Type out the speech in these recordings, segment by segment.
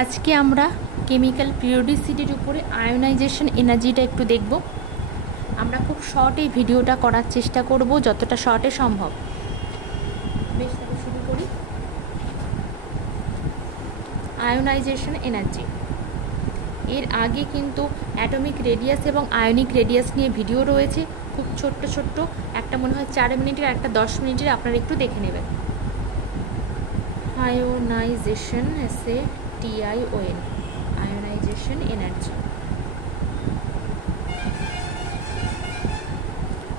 আজকে আমরা কেমিক্যাল পিরিয়ডিসিটির উপরে আয়োনাইজেশন এনার্জিটা একটু দেখব। আমরা খুব শর্ট এই ভিডিওটা করার চেষ্টা করব, যতটা শর্টে সম্ভব। বেশ, তাহলে শুরু করি। আয়োনাইজেশন এনার্জি, এর আগে কিন্তু অ্যাটমিক রেডিয়াস এবং আয়নিক রেডিয়াস নিয়ে ভিডিও রয়েছে, খুব ছোট্ট ছোট্ট, একটা মনে হয় 4 মিনিটের, একটা 10 মিনিটের, আপনারা একটু দেখে নেবেন। আয়োনাইজেশন এসে TION, আয়োনাইজেশন এনার্জি।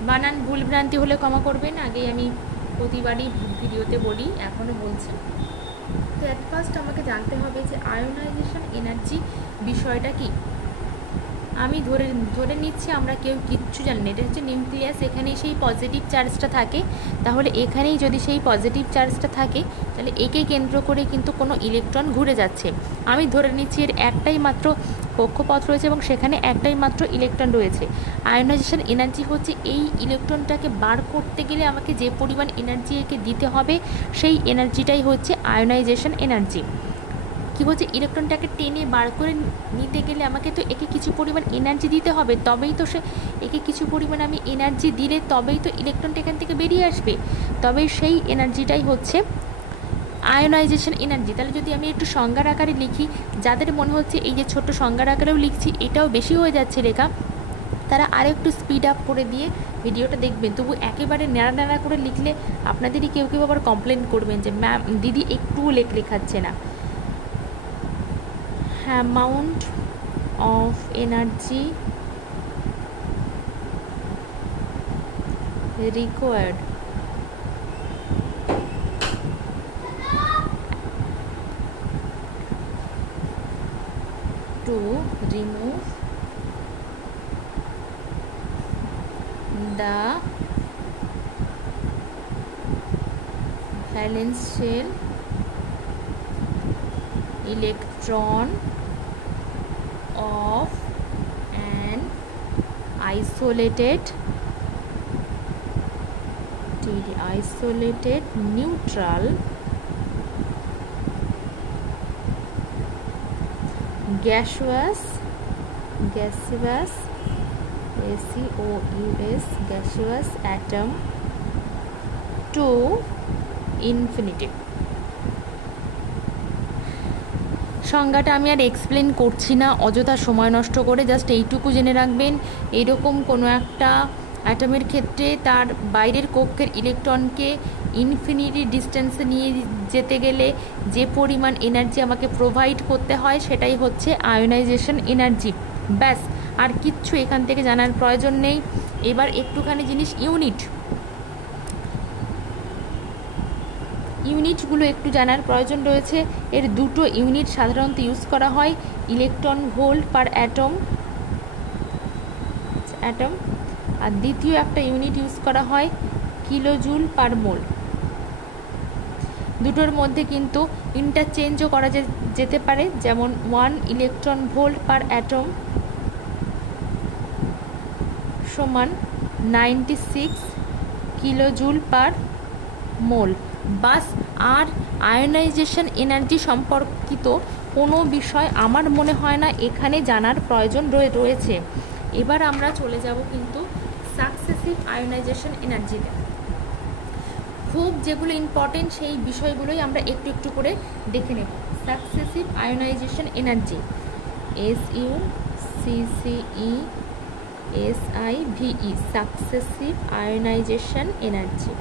বানান ভুলভ্রান্তি হলে ক্ষমা করবেন, আগেই আমি প্রতিবারই ভিডিওতে বলি, এখনও বলছি। তো অ্যাট ফার্স্ট আমাকে জানতে হবে যে আয়োনাইজেশন এনার্জি বিষয়টা কি। আমি ধরে নিচ্ছি আমরা কেউ কিচ্ছু জানি না, এটা হচ্ছে নিউক্লিয়াস, এখানেই সেই পজিটিভ চার্জটা থাকে। তাহলে এখানেই যদি সেই পজিটিভ চার্জটা থাকে, তাহলে একে কেন্দ্র করে কিন্তু কোনো ইলেকট্রন ঘুরে যাচ্ছে। আমি ধরে নিচ্ছি এর একটাই মাত্র কক্ষপথ রয়েছে এবং সেখানে একটাই মাত্র ইলেকট্রন রয়েছে। আয়োনাইজেশন এনার্জি হচ্ছে এই ইলেকট্রনটাকে বার করতে গেলে আমাকে যে পরিমাণ এনার্জি একে দিতে হবে, সেই এনার্জিটাই হচ্ছে আয়োনাইজেশন এনার্জি। কী বলছে, ইলেকট্রনটাকে টেনে বার করে নিতে গেলে আমাকে তো একে কিছু পরিমাণ এনার্জি দিতে হবে, তবেই তো একে কিছু পরিমাণ আমি এনার্জি দিলে তবেই তো ইলেকট্রনটা এখান থেকে বেরিয়ে আসবে, তবেই সেই এনার্জিটাই হচ্ছে আয়োনাইজেশন এনার্জি। তাহলে যদি আমি একটু সংজ্ঞার আকারে লিখি, যাদের মনে হচ্ছে এই যে ছোট্ট সংজ্ঞার আকারেও লিখছি এটাও বেশি হয়ে যাচ্ছে লেখা, তারা আরও একটু স্পিড আপ করে দিয়ে ভিডিওটা দেখবেন। তবু একেবারে ন্যাড়া ন্যাড়া করে লিখলে আপনাদেরই কেউ কেউ আবার কমপ্লেন করবেন যে ম্যাম দিদি একটুও লেখাচ্ছে না। Amount of energy required to remove the valence shell electron of an isolated neutral gaseous gaseous atom to infinity। সংজ্ঞাটা আমি আর এক্সপ্লেন করছি না অযথা সময় নষ্ট করে, জাস্ট এইটুকু জেনে রাখবেন, এইরকম কোনো একটা অ্যাটমের ক্ষেত্রে তার বাইরের কক্ষের ইলেকট্রনকে ইনফিনিটি ডিস্টেন্সে নিয়ে যেতে গেলে যে পরিমাণ এনার্জি আমাকে প্রোভাইড করতে হয় সেটাই হচ্ছে আয়োনাইজেশন এনার্জি। ব্যাস, আর কিচ্ছু এখান থেকে জানার প্রয়োজন নেই। এবার একটুখানি জিনিস ইউনিটগুলো একটু জানার প্রয়োজন রয়েছে। এর দুটো ইউনিট সাধারণত ইউজ করা হয়, ইলেকট্রন ভোল্ট পার অ্যাটম, আর দ্বিতীয় একটা ইউনিট ইউজ করা হয় কিলোজুল পার মোল। দুটোর মধ্যে কিন্তু ইন্টারচেঞ্জও করা যেতে পারে, যেমন 1 ইলেকট্রন ভোল্ট পার অ্যাটম সমান 96 কিলোজুল পার মোল। বাস, আর আয়োনাইজেশন এনার্জি সম্পর্কিত কোনো বিষয় আমার মনে হয় না এখানে জানার প্রয়োজন রয়েছে। এবার আমরা চলে যাব কিন্তু সাকসেসিভ আয়োনাইজেশন এনার্জিতে। খুব যেগুলো ইম্পর্টেন্ট সেই বিষয়গুলোই আমরা একটু একটু করে দেখে নেব। Successive ionization energy, SUCCESIVE, successive ionization energy.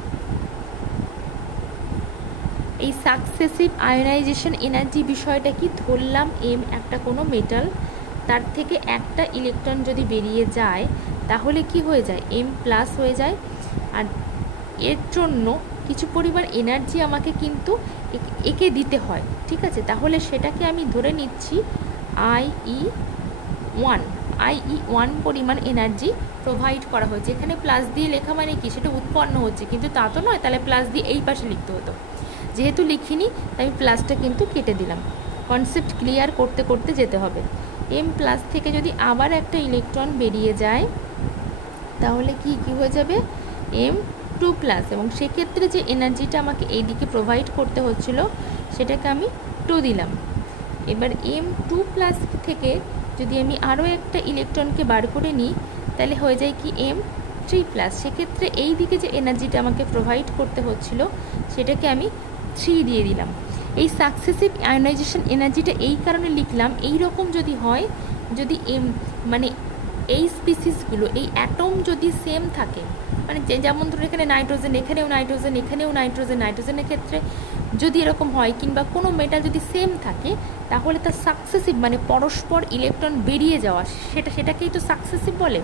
এই সাকসেসিভ আয়োনাইজেশন এনার্জি বিষয়টা কি, ধরলাম এম একটা কোনো মেটাল, তার থেকে একটা ইলেকট্রন যদি বেরিয়ে যায় তাহলে কি হয়ে যায়, M প্লাস হয়ে যায়, আর এর জন্য কিছু পরিমাণ এনার্জি আমাকে কিন্তু একে দিতে হয়, ঠিক আছে। তাহলে সেটাকে আমি ধরে নিচ্ছি IE1 পরিমাণ এনার্জি প্রোভাইড করা হয়েছে। এখানে প্লাস দিয়ে লেখা মানে কি, সেটা উৎপন্ন হচ্ছে, কিন্তু তা তো নয়, তাহলে প্লাস দিয়ে এই পাশে লিখতে হতো, যেহেতু লিখিনি তাই আমি প্লাসটা কিন্তু কেটে দিলাম। কনসেপ্ট ক্লিয়ার করতে করতে যেতে হবে। M প্লাস থেকে যদি আবার একটা ইলেকট্রন বেরিয়ে যায় তাহলে কি হয়ে যাবে, M2 প্লাস, এবং সেক্ষেত্রে যে এনার্জিটা আমাকে এই দিকে প্রোভাইড করতে হচ্ছিল সেটাকে আমি 2 দিলাম। এবার M2+ থেকে যদি আমি আরও একটা ইলেকট্রনকে বার করে নিই তাহলে হয়ে যায় কি M3+। সেক্ষেত্রে এই দিকে যে এনার্জিটা আমাকে প্রোভাইড করতে হচ্ছিল সেটাকে আমি 3 দিয়ে দিলাম। এই সাকসেসিভ আয়োনাইজেশন এনার্জিটা এই কারণে লিখলাম, এই রকম যদি হয়, যদি মানে এই স্পিসিসগুলো, এই অ্যাটম যদি সেম থাকে, মানে যেমন ধরুন এখানে নাইট্রোজেন, এখানেও নাইট্রোজেন, এখানেও নাইট্রোজেন, নাইট্রোজেনের ক্ষেত্রে যদি এরকম হয়, কিংবা কোনো মেটাল যদি সেম থাকে, তাহলে তার সাকসেসিভ মানে পরস্পর ইলেকট্রন বেরিয়ে যাওয়া, সেটাকেই তো সাকসেসিভ বলে।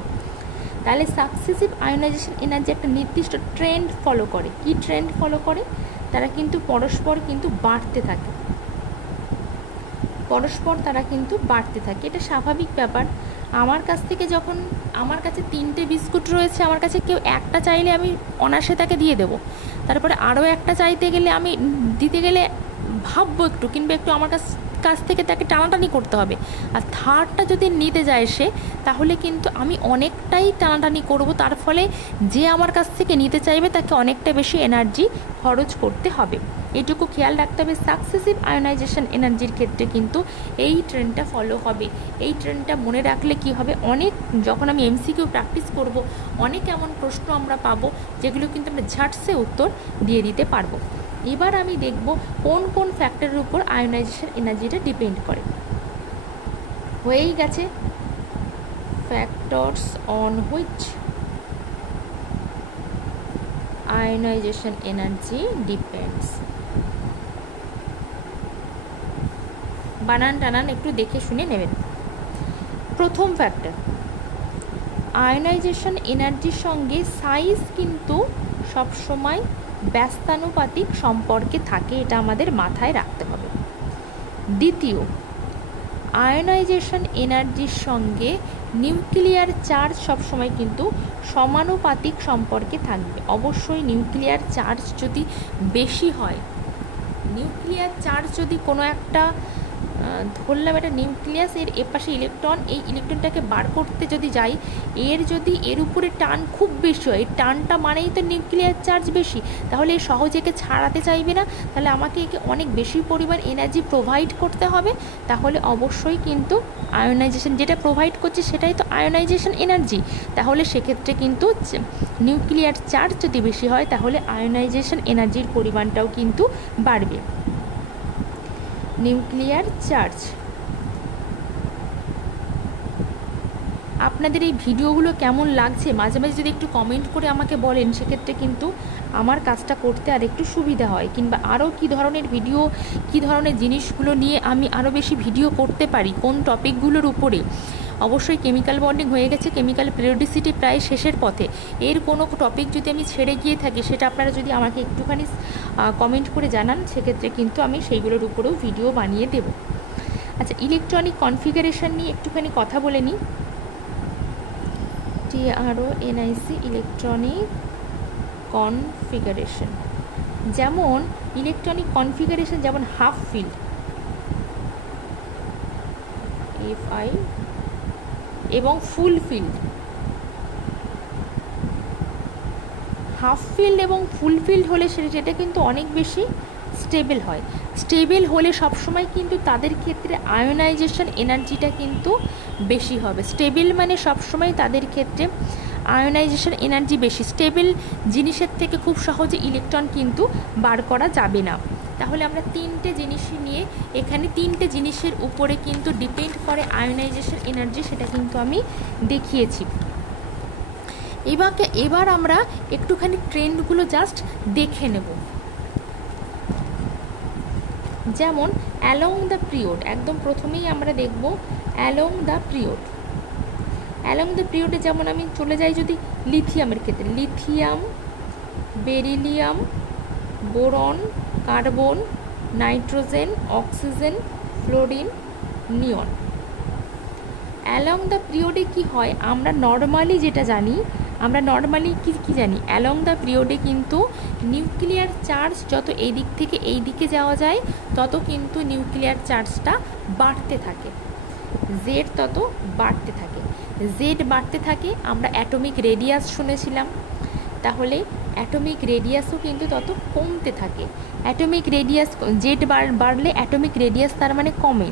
তাহলে সাকসেসিভ আয়োনাইজেশন এনার্জি একটা নির্দিষ্ট ট্রেন্ড ফলো করে। কি ট্রেন্ড ফলো করে? তারা কিন্তু পরস্পর কিন্তু বাড়তে থাকে, পরস্পর তারা কিন্তু বাড়তে থাকে। এটা স্বাভাবিক ব্যাপার। আমার কাছ থেকে যখন, আমার কাছে 3টে বিস্কুট রয়েছে, আমার কাছে কেউ একটা চাইলে আমি অনায়াসে তাকে দিয়ে দেবো। তারপরে আরও একটা চাইতে গেলে, আমি দিতে গেলে ভাববো একটু, কিংবা একটু আমার কাছ থেকে তাকে টানাটানি করতে হবে। আর থার্ডটা যদি নিতে যায় সে, তাহলে কিন্তু আমি অনেকটাই টানাটানি করব, তার ফলে যে আমার কাছ থেকে নিতে চাইবে তাকে অনেকটা বেশি এনার্জি খরচ করতে হবে। এটুকু খেয়াল রাখতে হবে। সাকসেসিভ আয়োনাইজেশন এনার্জির ক্ষেত্রে কিন্তু এই ট্রেন্ডটা ফলো হবে। এই ট্রেন্ডটা মনে রাখলে কি হবে, অনেক, যখন আমি এমসিকিউ প্র্যাকটিস করব, অনেক এমন প্রশ্ন আমরা পাবো যেগুলো কিন্তু আমরা ঝাটসে উত্তর দিয়ে দিতে পারবো। এবার আমি দেখব কোন কোন ফ্যাক্টরের উপর আয়োনাইজেশন এনার্জিটা ডিপেন্ড করে। হয়েই গেছে factors on which ionization energy depends. বানান টানান একটু দেখে শুনে নেবেন। প্রথম ফ্যাক্টর, আয়োনাইজেশন এনার্জির সঙ্গে সাইজ কিন্তু সবসময় ব্যস্তানুপাতিক সম্পর্কে থাকে, এটা আমাদের মাথায় রাখতে হবে। দ্বিতীয়, আয়োনাইজেশন এনার্জির সঙ্গে নিউক্লিয়ার চার্জ সবসময় কিন্তু সমানুপাতিক সম্পর্কে থাকবে। অবশ্যই নিউক্লিয়ার চার্জ যদি বেশি হয়, নিউক্লিয়ার চার্জ যদি কোনো একটা, ধরলাম এটা নিউক্লিয়াস, এর এপাশে ইলেকট্রন, এই ইলেকট্রনটাকে বার করতে যদি যাই, যদি এর উপরে টান খুব বেশি হয়, এই টানটা মানেই তো নিউক্লিয়ার চার্জ বেশি, তাহলে সহজে একে ছাড়াতে চাইবে না, তাহলে আমাকে একে অনেক বেশি পরিমাণ এনার্জি প্রোভাইড করতে হবে। তাহলে অবশ্যই কিন্তু আয়োনাইজেশন যেটা প্রোভাইড করছে সেটাই তো আয়োনাইজেশন এনার্জি। তাহলে সেক্ষেত্রে কিন্তু নিউক্লিয়ার চার্জ যদি বেশি হয়, তাহলে আয়োনাইজেশন এনার্জির পরিমাণটাও কিন্তু বাড়বে। Nuclear charge. আপনাদের এই ভিডিওগুলো কেমন লাগছে মাঝে মাঝে যদি একটু কমেন্ট করে আমাকে বলেন, সেক্ষেত্রে কিন্তু আমার কাজটা করতে আর একটু সুবিধা হয়, কিংবা আরও কী ধরনের ভিডিও, কী ধরনের জিনিসগুলো নিয়ে আমি আরও বেশি ভিডিও করতে পারি, কোন টপিকগুলোর উপরে। অবশ্যই কেমিক্যাল বন্ডিং হয়ে গেছে, কেমিক্যাল পিরিয়ডিসিটি প্রায় শেষের পথে। এর কোনো টপিক যদি আমি ছেড়ে গিয়ে থাকি, সেটা আপনারা যদি আমাকে একটুখানি কমেন্ট করে জানান, সেক্ষেত্রে কিন্তু আমি সেইগুলোর উপরেও ভিডিও বানিয়ে দেব। আচ্ছা, ইলেকট্রনিক কনফিগারেশন নিয়ে একটুখানি কথা বলে নিই। TRONIC, electronic configuration. যেমন ইলেকট্রনিক কনফিগারেশন, যেমন হাফ ফিল্ড, FI, এবং ফুল ফিল্ড। হাফ ফিল্ড এবং ফুল ফিল্ড হলে সেটা কিন্তু অনেক বেশি স্টেবল হয়। স্টেবল হলে সবসময় কিন্তু তাদের ক্ষেত্রে আয়োনাইজেশন এনার্জিটা কিন্তু বেশি হবে। স্টেবল মানে সবসময় তাদের ক্ষেত্রে আয়োনাইজেশন এনার্জি বেশি। স্টেবল জিনিসের থেকে খুব সহজে ইলেকট্রন কিন্তু বার করা যাবে না। তাহলে আমরা 3টে জিনিস নিয়ে, এখানে 3টে জিনিসের উপরে কিন্তু ডিপেন্ড করে আয়োনাইজেশন এনার্জি, সেটা কিন্তু আমি দেখিয়েছি। এবার আমরা একটুখানি ট্রেন্ডগুলো জাস্ট দেখে নেব। যেমন অ্যালং দ্য পিরিয়ড, একদম প্রথমেই আমরা দেখব along the period. Along the পিরিয়ডে যেমন আমি চলে যাই যদি লিথিয়ামের ক্ষেত্রে, lithium, beryllium, boron, carbon, nitrogen, oxygen, fluorine, neon. Along the পিরিয়ডে কি হয়, আমরা নর্মালি যেটা জানি, আমরা নর্মালি কি জানি, অ্যালং দ্য পিরিয়ডে কিন্তু নিউক্লিয়ার চার্জ যত এই দিক থেকে এই দিকে যাওয়া যায়, তত কিন্তু নিউক্লিয়ার চার্জটা বাড়তে থাকে, জেড তত বাড়তে থাকে, জেড বাড়তে থাকে। আমরা অ্যাটমিক রেডিয়াস শুনেছিলাম, তাহলে অ্যাটমিক রেডিয়াসও কিন্তু তত কমতে থাকে। অ্যাটমিক রেডিয়াস জেড বাড়লে অ্যাটমিক রেডিয়াস তার মানে কমে,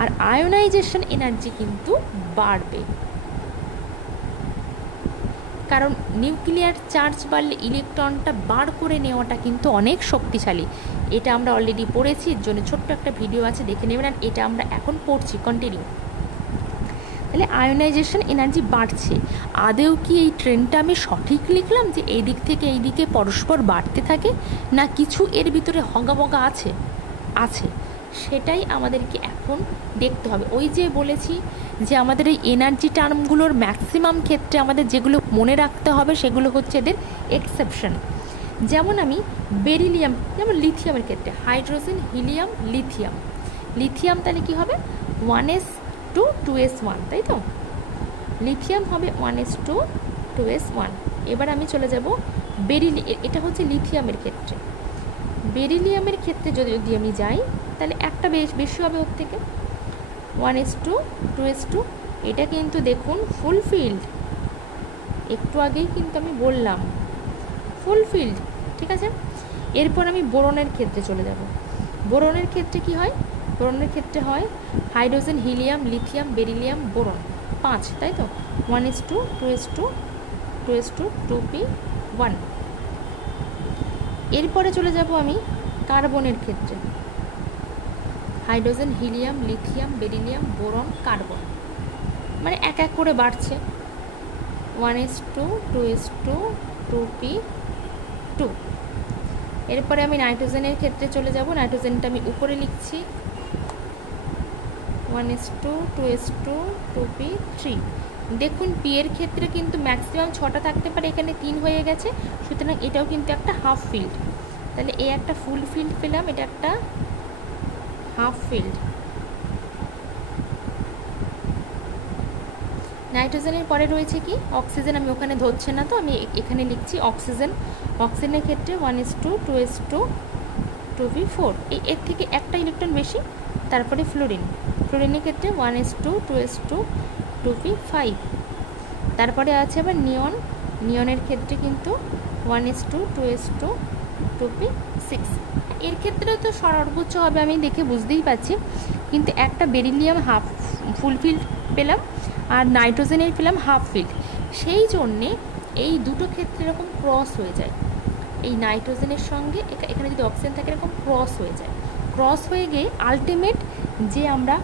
আর আয়োনাইজেশন এনার্জি কিন্তু বাড়বে, কারণ নিউক্লিয়ার চার্জ বাড়লে ইলেকট্রনটা বার করে নেওয়াটা কিন্তু অনেক শক্তিশালী। এটা আমরা অলরেডি পড়েছি, এর জন্য ছোট্ট একটা ভিডিও আছে, দেখে নেবেন। আর এটা আমরা এখন পড়ছি, কন্টিনিউ। তাহলে আয়োনাইজেশন এনার্জি বাড়ছে। আদেও কি এই ট্রেন্ডটা আমি সঠিক লিখলাম যে এই দিক থেকে এই দিকে পরস্পর বাড়তে থাকে, না কিছু এর ভিতরে হগাবগা আছে? সেটাই আমাদেরকে এখন দেখতে হবে। ওই যে বলেছি যে আমাদের এই এনার্জি টার্মগুলোর ম্যাক্সিমাম ক্ষেত্রে আমাদের যেগুলো মনে রাখতে হবে সেগুলো হচ্ছে এদের এক্সেপশন। যেমন আমি বেরিলিয়াম, যেমন লিথিয়ামের ক্ষেত্রে হাইড্রোজেন, হিলিয়াম, লিথিয়াম। লিথিয়াম তাহলে কী হবে? 1s2 2s1, তাই তো? লিথিয়াম হবে 1s2 2s1। এবার আমি চলে যাব এটা হচ্ছে লিথিয়ামের ক্ষেত্রে। বেরিলিয়ামের ক্ষেত্রে যদি আমি যাই তাহলে একটা বেশি হবে ওর থেকে, 1s2 2s2। এটা কিন্তু দেখুন ফুলফিল্ড, একটু আগেই কিন্তু আমি বললাম ফুলফিল্ড, ঠিক আছে? এরপর আমি বোরনের ক্ষেত্রে চলে যাব। বোরনের ক্ষেত্রে কি হয়? বোরনের ক্ষেত্রে হয় hydrogen, helium, lithium, beryllium, boron, 5, তাই তো? 1s2 2s2 2s2 2p1। এরপরে চলে যাব আমি কার্বনের ক্ষেত্রে। Hydrogen, helium, lithium, beryllium, boron, carbon, মানে এক এক করে বাড়ছে, 1s2 2s2 2p2। এরপরে আমি নাইট্রোজেনের ক্ষেত্রে চলে যাব। নাইট্রোজেনটা আমি উপরে লিখছি, 1s2 2s2 2p3। দেখুন পি এর ক্ষেত্রে কিন্তু ম্যাক্সিমাম 6টা থাকতে পারে, এখানে 3 হয়ে গেছে, সুতরাং এটাও কিন্তু একটা হাফ ফিল্ড। তাহলে এই একটা ফুল ফিল্ড পেলাম, এটা একটা হাফ ফিল্ড। নাইট্রোজেনের পরে রয়েছে কি? অক্সিজেন। আমি ওখানে ধরছে না, তো আমি এখানে লিখছি অক্সিজেন। অক্সিজেনের ক্ষেত্রে 1s2 2s2 2p4, এর থেকে একটা ইলেকট্রন বেশি। তারপরে ফ্লোরিন। ফ্লোরিনের ক্ষেত্রে 1s2 2s2 2p5। তারপরে আছে আবার নিয়ন। নিয়নের ক্ষেত্রে কিন্তু 1s2 2s2 2p6। এর ক্ষেত্রেও তো সর্বোচ্চ হবে, আমি দেখে বুঝতেই পারছি, কিন্তু একটা বেরিলিয়াম হাফ ফুলফিল্ড পেলাম, আর নাইট্রোজেনের পেলাম হাফ ফিল্ড। সেই জন্যে এই দুটো ক্ষেত্রে এরকম ক্রস হয়ে যায়। এই নাইট্রোজেনের সঙ্গে এখানে যদি অক্সিজেন থাকে এরকম ক্রস হয়ে যায়। ক্রস হয়ে গিয়ে আলটিমেট যে আমরা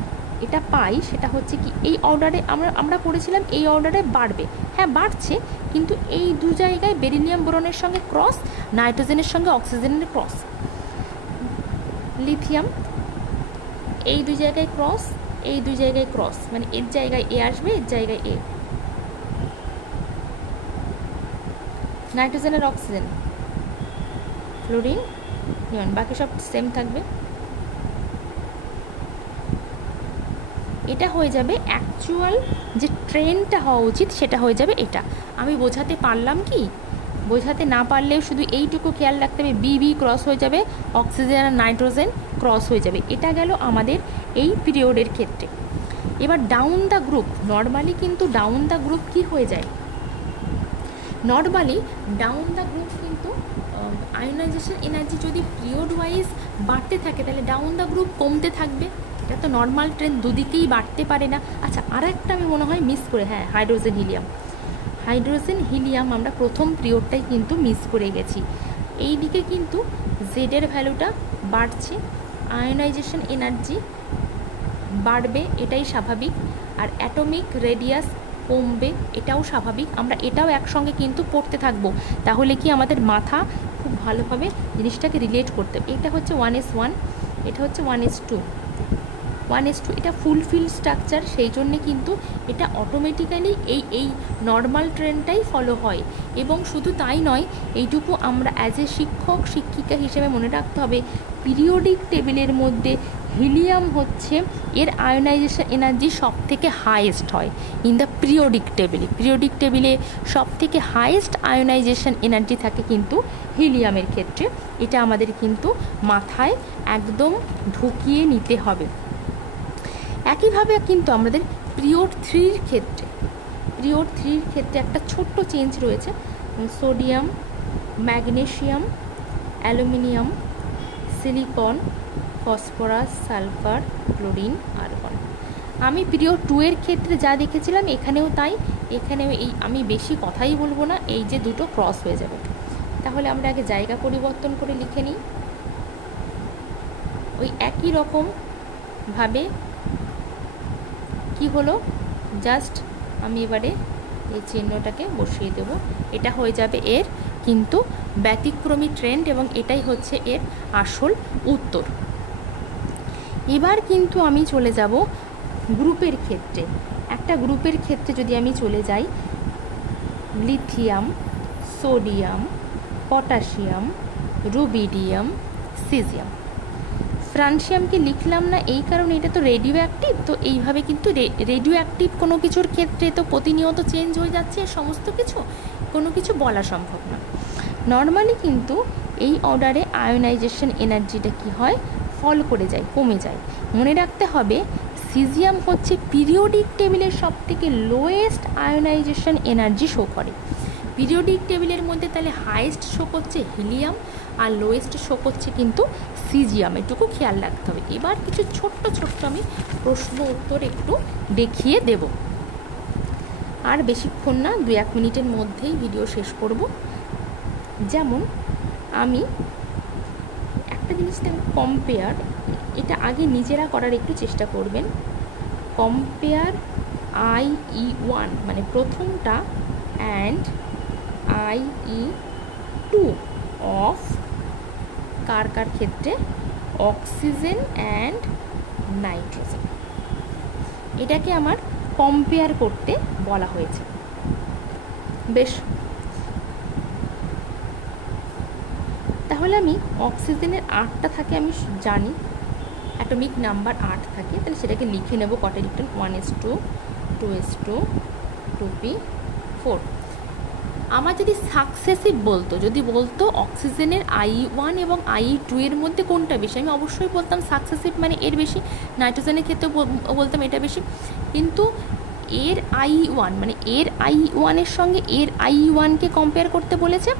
এটা পাই সেটা হচ্ছে কি, এই অর্ডারে আমরা পড়েছিলাম এই অর্ডারে বাড়বে। হ্যাঁ বাড়ছে, কিন্তু এই দু জায়গায় বেরিলিয়াম বোরনের সঙ্গে ক্রস, নাইট্রোজেনের সঙ্গে অক্সিজেনের ক্রস। লিথিয়াম এই দুই জায়গায় ক্রস, এই দুই জায়গায় ক্রস, মানে এর জায়গায় এ আসবে, এর জায়গায় এ। নাইট্রোজেনের অক্সিজেন, ফ্লোরিন, নিয়ন, বাকি সব সেম থাকবে। এটা হয়ে যাবে অ্যাকচুয়াল যে ট্রেনটা হওয়া উচিত, সেটা হয়ে যাবে এটা। আমি বোঝাতে পারলাম কি? বোঝাতে না পারলেও শুধু এইটুকু খেয়াল রাখতে হবে, বি ক্রস হয়ে যাবে, অক্সিজেন আর নাইট্রোজেন ক্রস হয়ে যাবে। এটা গেল আমাদের এই পিরিয়ডের ক্ষেত্রে। এবার ডাউন দ্য গ্রুপ, নর্মালি কিন্তু ডাউন দ্য গ্রুপ কি হয়ে যায়? নর্মালি ডাউন দ্য গ্রুপ কিন্তু আয়োনাইজেশন এনার্জি যদি পিরিয়ড ওয়াইজ বাড়তে থাকে তাহলে ডাউন দ্য গ্রুপ কমতে থাকবে। এটা তো নর্মাল ট্রেন, দুদিকেই বাড়তে পারে না। আচ্ছা, আর একটা আমি মনে হয় মিস করে, হ্যাঁ হাইড্রোজেন হিলিয়াম। হাইড্রোজেন হিলিয়াম আমরা প্রথম পিরিয়ডটাই কিন্তু মিস করে গেছি। এই দিকে কিন্তু জেডের ভ্যালুটা বাড়ছে, আয়োনাইজেশন এনার্জি বাড়বে, এটাই স্বাভাবিক। আর অ্যাটমিক রেডিয়াস কমবে, এটাও স্বাভাবিক। আমরা এটাও একসঙ্গে কিন্তু পড়তে থাকবো, তাহলে কি আমাদের মাথা খুব ভালোভাবে জিনিসটাকে রিলেট করতে হবে। এটা হচ্ছে 1s1, এটা হচ্ছে 1s2। 1s2 এটা ফুলফিল স্ট্রাকচার, সেই জন্যে কিন্তু এটা অটোমেটিক্যালি এই নর্মাল ট্রেনটাই ফলো হয়। এবং শুধু তাই নয়, এইটুকু আমরা অ্যাজ এ শিক্ষক শিক্ষিকা হিসেবে মনে রাখতে হবে, পিরিয়ডিক টেবিলের মধ্যে হিলিয়াম হচ্ছে এর আয়োনাইজেশন এনার্জি সব থেকে হাইয়েস্ট হয় ইন দ্য পিরিয়ডিক টেবিলে। পিরিয়ডিক টেবিলে সব থেকে হাইয়েস্ট আয়োনাইজেশন এনার্জি থাকে কিন্তু হিলিয়ামের ক্ষেত্রে। এটা আমাদের কিন্তু মাথায় একদম ঢুকিয়ে নিতে হবে। একইভাবে কিন্তু আমাদের পিরিয়ড 3-র ক্ষেত্রে একটা ছোট্ট চেঞ্জ রয়েছে। Sodium, magnesium, aluminium, silicon, phosphorus, sulphur, chlorine, argon. আমি পিরিয়ড 2 এর ক্ষেত্রে যা দেখেছিলাম এখানেও তাই। এখানেও এই আমি বেশি কথাই বলবো না, এই যে দুটো ক্রস হয়ে যাবে। তাহলে আমরা আগে জায়গা পরিবর্তন করে লিখে নিই। ওই একই রকম ভাবে কি হলো, জাস্ট আমি এবারে এই চিহ্নটাকে বসিয়ে দেব। এটা হয়ে যাবে এর কিন্তু ব্যতিক্রমী ট্রেন্ড এবং এটাই হচ্ছে এর আসল উত্তর। এবার কিন্তু আমি চলে যাব গ্রুপের ক্ষেত্রে। একটা গ্রুপের ক্ষেত্রে যদি আমি চলে যাই, lithium, sodium, potassium, rubidium, caesium. ফ্রান্সিয়ামকে লিখলাম না এই কারণে এটা তো রেডিও অ্যাক্টিভ, তো এইভাবে কিন্তু রেডিও অ্যাক্টিভ কোনো কিছুর ক্ষেত্রে তো প্রতিনিয়ত চেঞ্জ হয়ে যাচ্ছে সমস্ত কিছু, কোনো কিছু বলা সম্ভব না। নর্মালি কিন্তু এই অর্ডারে আয়োনাইজেশন এনার্জিটা কি হয়, ফল করে যায়, কমে যায়। মনে রাখতে হবে সিজিয়াম হচ্ছে পিরিয়ডিক টেবিলের সবথেকে লোয়েস্ট আয়োনাইজেশন এনার্জি শো করে। পিরিয়ডিক টেবিলের মধ্যে তাহলে হাইয়েস্ট শো করছে হিলিয়াম আর লোয়েস্ট শো করছে কিন্তু সিজিয়াম, এটুকু খেয়াল রাখতে হবে। এবার কিছু ছোট্ট ছোট্ট আমি প্রশ্ন উত্তর একটু দেখিয়ে দেব। আর বেশিক্ষণ না, 2-1 মিনিটের মধ্যেই ভিডিও শেষ করব। যেমন আমি একটা জিনিস দেখুন, কম্পেয়ার, এটা আগে নিজেরা করার একটু চেষ্টা করবেন। কম্পেয়ার IE1 মানে প্রথমটা অ্যান্ড IE2 অফ কার কার ক্ষেত্রে, অক্সিজেন অ্যান্ড নাইট্রোজেন। এটাকে আমার কম্পেয়ার করতে বলা হয়েছে। বেশ, তাহলে আমি অক্সিজেনের 8টা থাকে আমি জানি, অ্যাটমিক নাম্বার 8 থাকে, তাহলে সেটাকে লিখে নেব কটা ইলেকট্রন, 1s2, 2s2, 2p4। আমার যদি সাকসেসিভ বলতো, যদি বলতো অক্সিজেনের IE1 এবং IE2 এর মধ্যে কোনটা বেশি, আমি অবশ্যই বলতাম সাকসেসিভ মানে এর বেশি। নাইট্রোজেনের ক্ষেত্রেও বলতাম এটা বেশি। কিন্তু এর IE1 মানে এর IE1 এর সঙ্গে এর IE1কে কম্পেয়ার করতে বলেছে,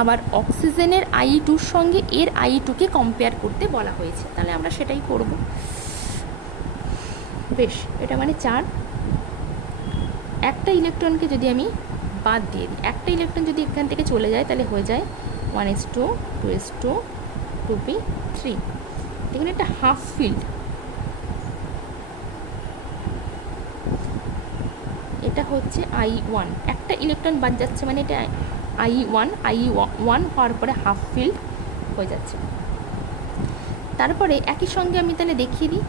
আবার অক্সিজেনের IE2-র সঙ্গে এর IE2-কে কম্পেয়ার করতে বলা হয়েছে। তাহলে আমরা সেটাই করব। বেশ, এটা মানে 4। একটা ইলেকট্রনকে যদি আমি বাদ দিয়ে দিই, একটা ইলেকট্রন যদি এখান থেকে চলে যায় তাহলে হয়ে যায় 1s2, 2s2, 2p3। এখানে একটা হাফ ফিল্ড, এটা হচ্ছে IE1, একটা ইলেকট্রন বাদ যাচ্ছে মানে এটা IE1 হওয়ার পরে হাফ ফিল্ড হয়ে যাচ্ছে। তারপরে একই সঙ্গে আমি তাহলে দেখিয়ে দিই,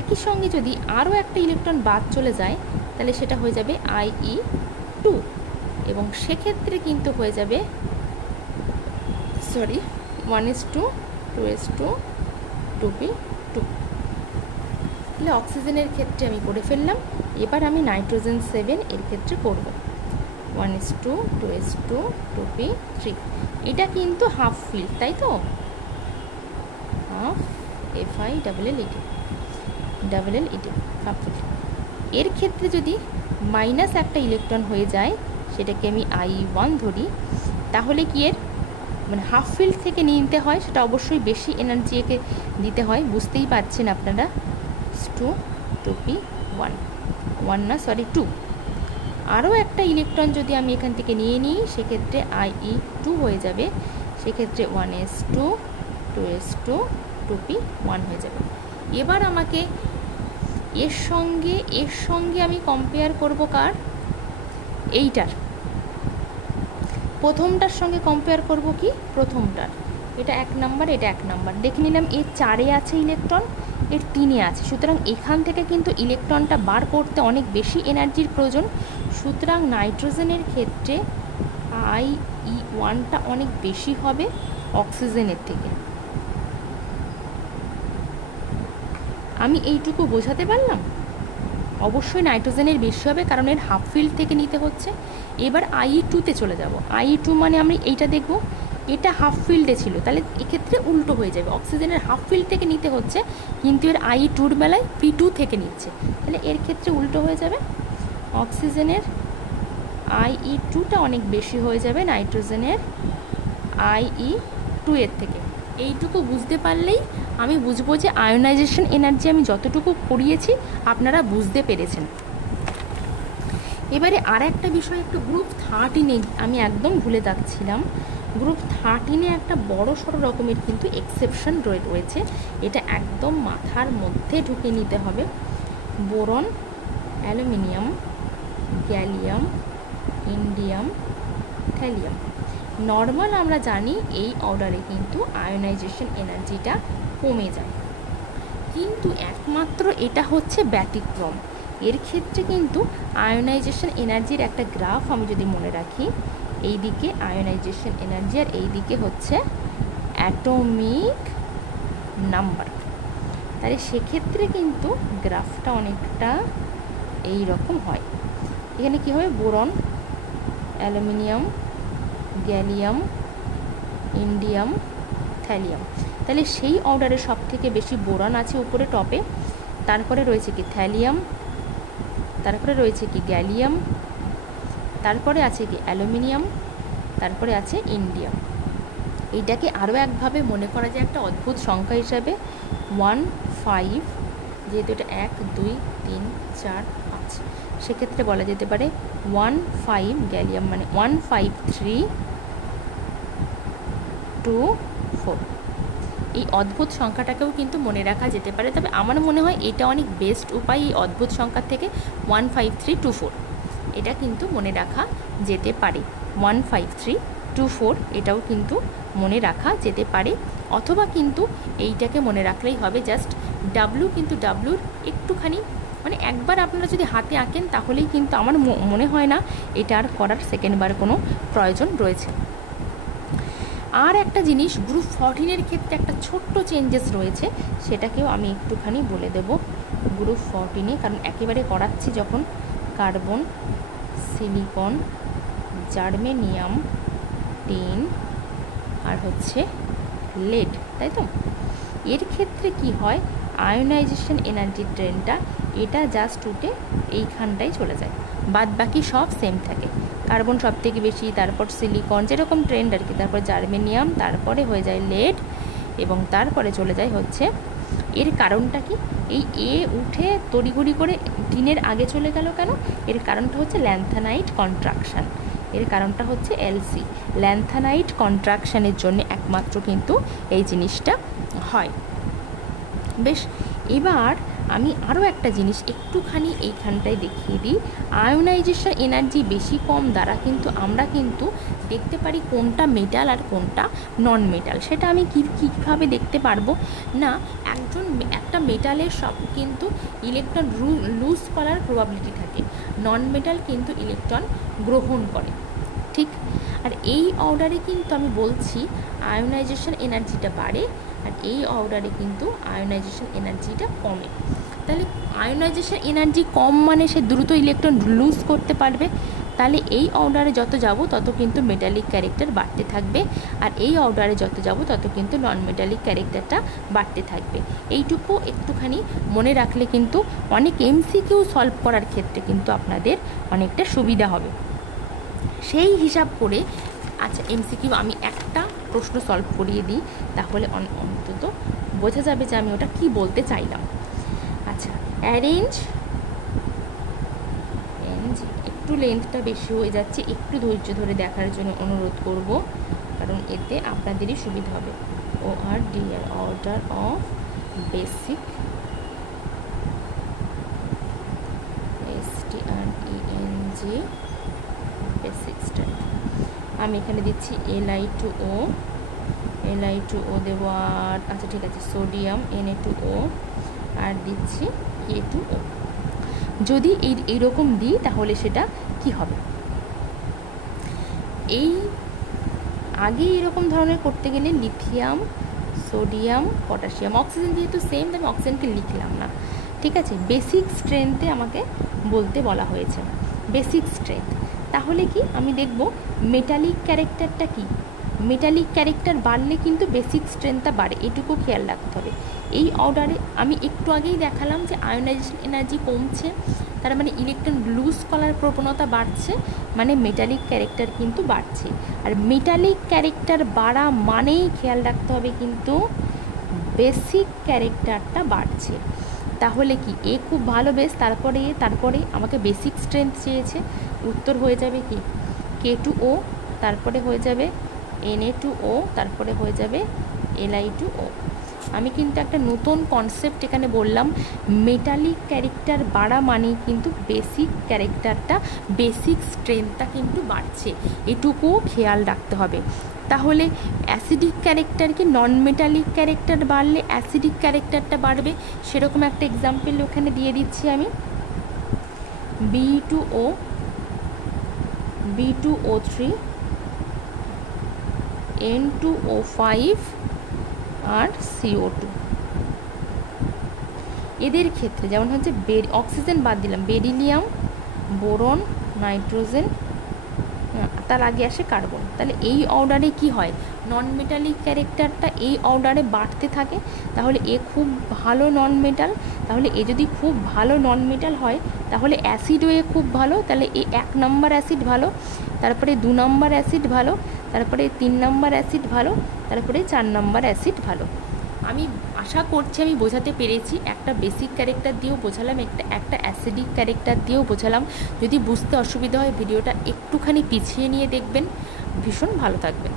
একই সঙ্গে যদি আরও একটা ইলেকট্রন বাদ চলে যায় তাহলে সেটা হয়ে যাবে IE2 এবং সেক্ষেত্রে কিন্তু হয়ে যাবে 1s2, 2s2, 2p2। তাহলে অক্সিজেনের ক্ষেত্রে আমি করে ফেললাম। এবার আমি নাইট্রোজেন 7 এর ক্ষেত্রে করব, 1s2, 2s2, 2p3। এটা কিন্তু হাফ ফিল্ড, তাই তো, হাফ FILLED হাফ ফিল্ড। এর ক্ষেত্রে যদি মাইনাস একটা ইলেকট্রন হয়ে যায়, সেটাকে আমি IE1 ধরি, তাহলে কি এর মানে হাফ ফিল্ড থেকে নিতে হয়, সেটা অবশ্যই বেশি এনার্জি একে দিতে হয়, বুঝতেই পারছেন আপনারা। 2 আরও একটা ইলেকট্রন যদি আমি এখান থেকে নিয়ে নিই, সেক্ষেত্রে IE2 হয়ে যাবে, সেক্ষেত্রে 1s2, 2s2, 2p1 হয়ে যাবে। এবার আমাকে এর সঙ্গে আমি কম্পেয়ার করব কার, এইটার প্রথমটার সঙ্গে কম্পেয়ার করব কি, প্রথমটার। এটা 1 নাম্বার, এটা 1 নাম্বার। দেখে নিলাম এর 4-এ আছে ইলেকট্রন, এর 3-এ আছে, সুতরাং এখান থেকে কিন্তু ইলেকট্রনটা বার করতে অনেক বেশি এনার্জির প্রয়োজন। সুতরাং নাইট্রোজেনের ক্ষেত্রে IE1টা অনেক বেশি হবে অক্সিজেনের থেকে। আমি এইটুকু বোঝাতে পারলাম? অবশ্যই নাইট্রোজেনের বেশি হবে, কারণ এর হাফ ফিল্ড থেকে নিতে হচ্ছে। এবার IE2-তে চলে যাব। IE2 মানে আমি এইটা দেখব, এটা হাফ ফিল্ডে ছিল, তাহলে এক্ষেত্রে উল্টো হয়ে যাবে, অক্সিজেনের হাফ ফিল্ড থেকে নিতে হচ্ছে কিন্তু এর IE2-র বেলায় P2 থেকে নিচ্ছে, তাহলে এর ক্ষেত্রে উল্টো হয়ে যাবে। অক্সিজেনের IE2টা অনেক বেশি হয়ে যাবে নাইট্রোজেনের IE2 এর থেকে। এইটুকু বুঝতে পারলেই আমি বুঝবো যে আয়োনাইজেশন এনার্জি আমি যতটুকু পড়িয়েছি আপনারা বুঝতে পেরেছেন। এবারে আর একটা বিষয়, একটু গ্রুপ 13 আমি একদম ভুলে যাচ্ছিলাম। গ্রুপ 13 একটা বড় সড়ো রকমের কিন্তু এক্সেপশন রয়েছে, এটা একদম মাথার মধ্যে ঢুকে নিতে হবে। Boron, aluminium, gallium, indium, thallium. Normal আমরা জানি এই অর্ডারে কিন্তু আয়োনাইজেশন এনার্জিটা কমে যায়, কিন্তু একমাত্র এটা হচ্ছে ব্যতিক্রম। এর ক্ষেত্রে কিন্তু আয়োনাইজেশন এনার্জির একটা গ্রাফ আমি যদি মনে রাখি, এই দিকে আয়োনাইজেশন এনার্জি আর এই দিকে হচ্ছে অ্যাটমিক নাম্বার, তাহলে সেক্ষেত্রে কিন্তু গ্রাফটা অনেকটা এই রকম হয়। এখানে কী হবে, boron, aluminium, gallium, indium, thallium. তাহলে সেই অর্ডারে সব থেকে বেশি বোরন আছে উপরে টপে, তারপরে রয়েছে কি থ্যালিয়াম, তারপরে রয়েছে কি গ্যালিয়াম, তারপরে আছে কি অ্যালুমিনিয়াম, তারপরে আছে ইন্ডিয়াম। এইটাকে আরও একভাবে মনে করা যায় একটা অদ্ভুত সংখ্যা হিসাবে 15, যেহেতু এটা 1 2 3 4 5, সেক্ষেত্রে বলা যেতে পারে 15 গ্যালিয়াম, মানে 15324। এই অদ্ভুত সংখ্যাটাকেও কিন্তু মনে রাখা যেতে পারে, তবে আমার মনে হয় এটা অনেক বেস্ট উপায় এই অদ্ভুত সংখ্যার থেকে 15324, এটা কিন্তু মনে রাখা যেতে পারে। 15324 এটাও কিন্তু মনে রাখা যেতে পারে, অথবা কিন্তু এইটাকে মনে রাখলেই হবে জাস্ট ডাব্লু, কিন্তু ডাব্লুর একটুখানি মানে একবার আপনারা যদি হাতে আঁকেন তাহলেই কিন্তু আমার মনে হয় না এটা আর করার সেকেন্ডবার কোনো প্রয়োজন রয়েছে। আর একটা জিনিস, গ্রুপ 14 ক্ষেত্রে একটা ছোট্ট চেঞ্জেস রয়েছে, সেটাকেও আমি একটুখানি বলে দেব। গ্রুপ 14, কারণ একেবারে করাচ্ছি যখন, কার্বন, সিলিকন, জার্মেনিয়াম, টিন আর হচ্ছে লেড, তাই তো? এর ক্ষেত্রে কি হয়, আয়োনাইজেশন এনার্জির ট্রেনটা এটা জাস্ট উঠে এইখানটায় চলে যায়, বাদ বাকি সব সেম থাকে। কার্বন সব থেকে বেশি, তারপর সিলিকন, যেরকম ট্রেন্ড আর কি, তারপর জার্মেনিয়াম, তারপরে হয়ে যায় লেড, এবং তারপরে চলে যায় হচ্ছে, এর কারণটা কি, এই এ উঠে তড়িঘড়ি করে টিনের আগে চলে গেল কেন? এর কারণটা হচ্ছে ল্যান্থানাইট কন্ট্রাকশান, এর কারণটা হচ্ছে এলসি, ল্যান্থানাইট কন্ট্রাকশানের জন্য একমাত্র কিন্তু এই জিনিসটা হয়। বেশ, এবার আমি আরও একটা জিনিস একটুখানি এইখানটায় দেখিয়ে দিই। আয়োনাইজেশন এনার্জি বেশি কম দ্বারা কিন্তু আমরা কিন্তু দেখতে পারি কোনটা মেটাল আর কোনটা নন মেটাল। সেটা আমি কীভাবে দেখতে পারবো না, একটা মেটালের সব কিন্তু ইলেকট্রন লুজ করার প্রবাবিলিটি থাকে, নন মেটাল কিন্তু ইলেকট্রন গ্রহণ করে, ঠিক? আর এই অর্ডারে কিন্তু আমি বলছি আয়োনাইজেশন এনার্জিটা বাড়ে, আর এই অর্ডারে কিন্তু আয়োনাইজেশন এনার্জিটা কমে। তাহলে আয়োনাইজেশন এনার্জি কম মানে সে দ্রুত ইলেকট্রন লুজ করতে পারবে, তাহলে এই অর্ডারে যত যাব তত কিন্তু মেটালিক ক্যারেক্টার বাড়তে থাকবে, আর এই অর্ডারে যত যাব তত কিন্তু নন মেটালিক ক্যারেক্টারটা বাড়তে থাকবে। এইটুকু একটুখানি মনে রাখলে কিন্তু অনেক এমসিকিউ সলভ করার ক্ষেত্রে কিন্তু আপনাদের অনেকটা সুবিধা হবে। সেই হিসাব করে, আচ্ছা এমসিকিউ আমি একটা প্রশ্ন সলভ করিয়ে দিই, তাহলে অন্তত বোঝা যাবে যে আমি ওটা কি বলতে চাইলাম। আচ্ছা, অ্যারেঞ্জ, একটু লেন্থটা বেশি হয়ে যাচ্ছে, একটু ধৈর্য ধরে দেখার জন্য অনুরোধ করব, কারণ এতে আপনাদেরই সুবিধা হবে। ORDR, order of basic, STRENG, basic strength. আমি এখানে দিচ্ছি Li2O, Li2O দেবো, আর আচ্ছা ঠিক আছে, সোডিয়াম Na2O, আর দিচ্ছি K2O। যদি এইরকম দিই তাহলে সেটা কি হবে, এই আগে এরকম ধরনের করতে গেলে লিথিয়াম, সোডিয়াম, পটাশিয়াম, অক্সিজেন যেহেতু সেম তাই অক্সিজেনকে লিখলাম না, ঠিক আছে? বেসিক স্ট্রেংথে আমাকে বলতে বলা হয়েছে, বেসিক স্ট্রেংথ। তাহলে কি আমি দেখব মেটালিক ক্যারেক্টারটা কি, মেটালিক ক্যারেক্টার বাড়লে কিন্তু বেসিক স্ট্রেংথটা বাড়ে, এটুকু খেয়াল রাখতে হবে। এই অর্ডারে আমি একটু আগেই দেখালাম যে আয়োনাইজেশন এনার্জি কমছে, তার মানে ইলেকট্রন লুজ করার প্রবণতা বাড়ছে, মানে মেটালিক ক্যারেক্টার কিন্তু বাড়ছে। আর মেটালিক ক্যারেক্টার বাড়া মানেই খেয়াল রাখতে হবে কিন্তু বেসিক ক্যারেক্টারটা বাড়ছে। তাহলে কি এ খুব ভালো বেস, তারপরে আমাকে বেসিক স্ট্রেংথ চেয়েছে, উত্তর হয়ে যাবে কি K2O, তারপরে হয়ে যাবে Na2O, তারপরে হয়ে যাবে Li2O। আমি কিন্তু একটা নতুন কনসেপ্ট এখানে বললাম, মেটালিক ক্যারেক্টার বাড়া মানেই কিন্তু বেসিক ক্যারেক্টারটা, বেসিক স্ট্রেংথটা কিন্তু বাড়ছে, এটুকুও খেয়াল রাখতে হবে। তাহলে অ্যাসিডিক ক্যারেক্টার কি নন মেটালিক ক্যারেক্টার বাড়লে অ্যাসিডিক ক্যারেক্টারটা বাড়বে, সেরকম একটা এক্সাম্পল ওখানে দিয়ে দিচ্ছি আমি। B2O, B2O3, N2O5 আর CO2। এদের ক্ষেত্রে যেমন হচ্ছে অক্সিজেন বাদ দিলাম, বেরিলিয়াম, বোরন, নাইট্রোজেন, তার আগে আসে কার্বন। তাহলে এই অর্ডারে কি হয়, নন মেটালিক ক্যারেক্টারটা এই অর্ডারে বাড়তে থাকে। তাহলে এ খুব ভালো নন মেটাল, তাহলে এ যদি খুব ভালো নন মেটাল হয় তাহলে অ্যাসিডও এ খুব ভালো, তাহলে এ 1 নম্বর অ্যাসিড ভালো, তারপরে 2 নম্বর অ্যাসিড ভালো, তারপরে 3 নম্বর অ্যাসিড ভালো, তারপরে 4 নম্বর অ্যাসিড ভালো। আমি আশা করছি আমি বোঝাতে পেরেছি, একটা বেসিক ক্যারেক্টার দিয়েও বোঝালাম, একটা অ্যাসিডিক ক্যারেক্টার দিয়েও বোঝালাম। যদি বুঝতে অসুবিধা হয় ভিডিওটা একটুখানি পিছিয়ে নিয়ে দেখবেন, ভীষণ ভালো থাকবেন।